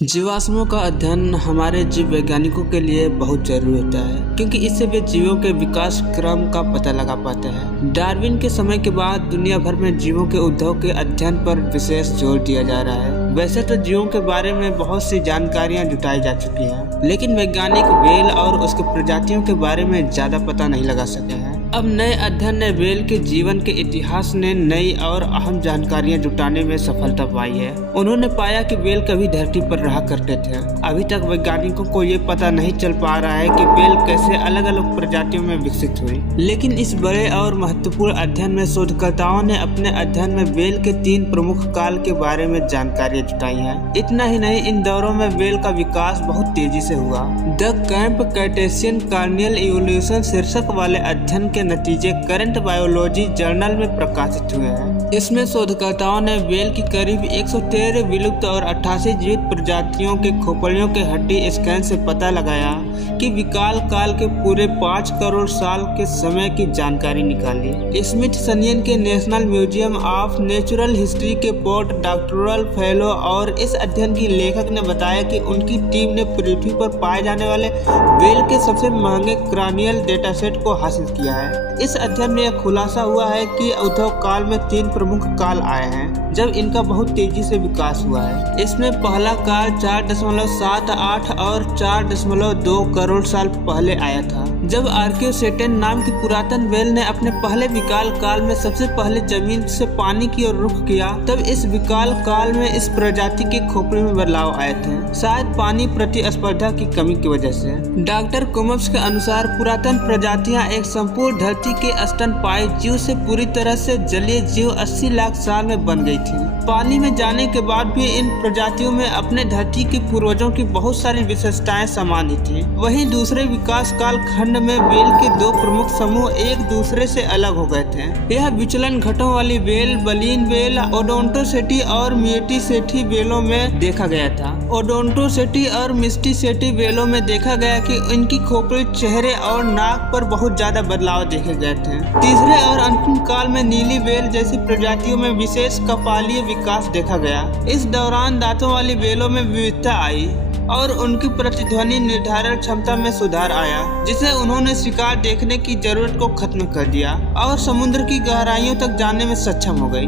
जीवाश्मों का अध्ययन हमारे जीव वैज्ञानिकों के लिए बहुत जरूरी होता है, क्योंकि इससे वे जीवों के विकास क्रम का पता लगा पाते हैं। डार्विन के समय के बाद दुनिया भर में जीवों के उद्भव के अध्ययन पर विशेष जोर दिया जा रहा है। वैसे तो जीवों के बारे में बहुत सी जानकारियां जुटाई जा चुकी हैं, लेकिन वैज्ञानिक व्हेल और उसके प्रजातियों के बारे में ज्यादा पता नहीं लगा सके हैं। अब नए अध्ययन ने व्हेल के जीवन के इतिहास ने नई और अहम जानकारियां जुटाने में सफलता पाई है। उन्होंने पाया कि व्हेल कभी धरती पर रहा करते थे। अभी तक वैज्ञानिकों को ये पता नहीं चल पा रहा है कि व्हेल कैसे अलग अलग प्रजातियों में विकसित हुई, लेकिन इस बड़े और महत्वपूर्ण अध्ययन में शोधकर्ताओं ने अपने अध्ययन में व्हेल के 3 प्रमुख काल के बारे में जानकारियां जुटाई हैं। इतना ही नहीं, इन दौरों में व्हेल का विकास बहुत तेजी से हुआ। द कैंप कैटेशियन कार्नियल इवोल्यूशन शीर्षक वाले अध्ययन के नतीजे करंट बायोलॉजी जर्नल में प्रकाशित हुए हैं। इसमें शोधकर्ताओं ने व्हेल की करीब 113 विलुप्त और 88 जीवित प्रजातियों के खोपड़ियों के हड्डी स्कैन से पता लगाया कि विकास काल के पूरे 5 करोड़ साल के समय की जानकारी निकाली। स्मिथसनियन के national museum of natural history के पोस्ट डॉक्टोरल फेलो और इस अध्ययन की लेखक ने बताया कि उनकी टीम ने पृथ्वी पर पाए जाने वाले व्हेल के सबसे महंगे क्रानियल डेटासेट को हासिल किया है। इस अध्ययन में यह खुलासा हुआ है कि उद्भव काल में 3 प्रमुख काल आए हैं जब इनका बहुत तेजी से विकास हुआ है। इसमें पहला काल 4.78 और 4.2 करोड़ साल पहले आया था, जब आर्कियोसेटेन नाम की पुरातन व्हेल ने अपने पहले विकाल काल में सबसे पहले जमीन से पानी की ओर रुख किया। तब इस विकाल काल में इस प्रजाति के खोपड़ी में बदलाव आए थे, शायद पानी प्रतिस्पर्धा की कमी की वजह से। डॉक्टर कुमब्स के अनुसार पुरातन प्रजातियां एक संपूर्ण धरती के स्तनपायी जीव से पूरी तरह से जलीय जीव 80 लाख साल में बन गई थी। पानी में जाने के बाद भी इन प्रजातियों में अपने धरती के पूर्वजों की बहुत सारी विशेषताएं समान ही थी। वहीं दूसरे विकास काल खंड में व्हेल के 2 प्रमुख समूह एक दूसरे से अलग हो गए थे। यह विचलन घटों वाली व्हेल, बलीन व्हेल, ओडोंटोसेटी और मिस्टिसेटी व्हेलों में देखा गया था। ओडोंटोसेटी और मिस्टिसेटी व्हेलों में देखा गया कि इनकी खोपड़ी, चेहरे और नाक पर बहुत ज्यादा बदलाव देखे गए थे। तीसरे और अंतिम काल में नीली व्हेल जैसी प्रजातियों में विशेष कपालीय विकास देखा गया। इस दौरान दांतों वाली व्हेलों में विविधता आई और उनकी प्रतिध्वनि निर्धारण क्षमता में सुधार आया, जिसे उन्होंने शिकार देखने की जरूरत को खत्म कर दिया और समुद्र की गहराइयों तक जाने में सक्षम हो गई।